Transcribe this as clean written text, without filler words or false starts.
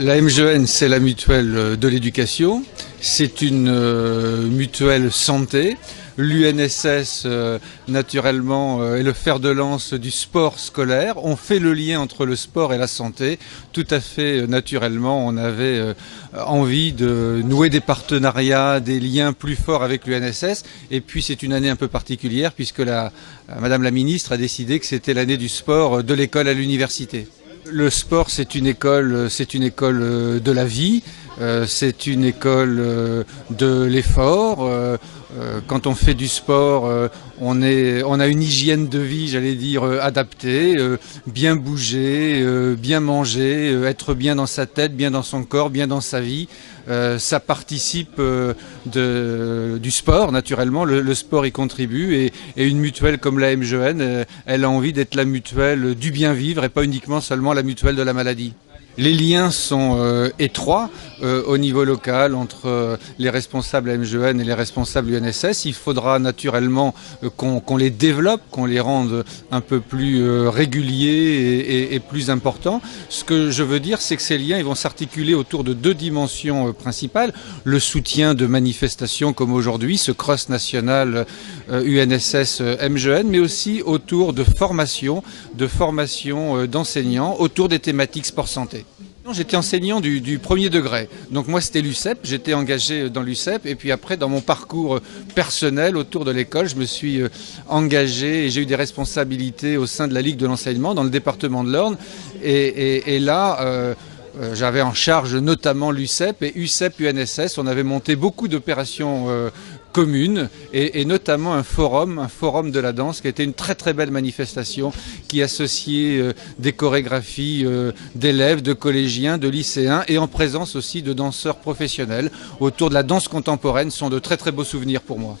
La MGN, c'est la mutuelle de l'éducation, c'est une mutuelle santé. L'UNSS, naturellement, est le fer de lance du sport scolaire. On fait le lien entre le sport et la santé. Tout à fait naturellement, on avait envie de nouer des partenariats, des liens plus forts avec l'UNSS. Et puis c'est une année un peu particulière puisque Madame la ministre a décidé que c'était l'année du sport de l'école à l'université. Le sport, c'est une école de la vie, c'est une école de l'effort. Quand on fait du sport, on a une hygiène de vie, j'allais dire, adaptée, bien bouger, bien manger, être bien dans sa tête, bien dans son corps, bien dans sa vie. Ça participe du sport, naturellement. Le sport y contribue et une mutuelle comme la MGN, elle a envie d'être la mutuelle du bien vivre et pas uniquement seulement la mutuelle de la maladie. Les liens sont étroits au niveau local entre les responsables MGN et les responsables UNSS. Il faudra naturellement qu'on les développe, qu'on les rende un peu plus réguliers et plus importants. Ce que je veux dire, c'est que ces liens ils vont s'articuler autour de deux dimensions principales. Le soutien de manifestations comme aujourd'hui, ce cross national UNSS MGN, mais aussi autour de formation d'enseignants autour des thématiques sport-santé. J'étais enseignant du premier degré. Donc moi c'était l'UCEP, j'étais engagé dans l'UCEP et puis après dans mon parcours personnel autour de l'école, je me suis engagé et j'ai eu des responsabilités au sein de la Ligue de l'enseignement dans le département de l'Orne et là j'avais en charge notamment l'UCEP et UCEP-UNSS. On avait monté beaucoup d'opérations communes et notamment un forum de la danse qui a été une très très belle manifestation qui associait des chorégraphies d'élèves, de collégiens, de lycéens et en présence aussi de danseurs professionnels autour de la danse contemporaine. Ce sont de très très beaux souvenirs pour moi.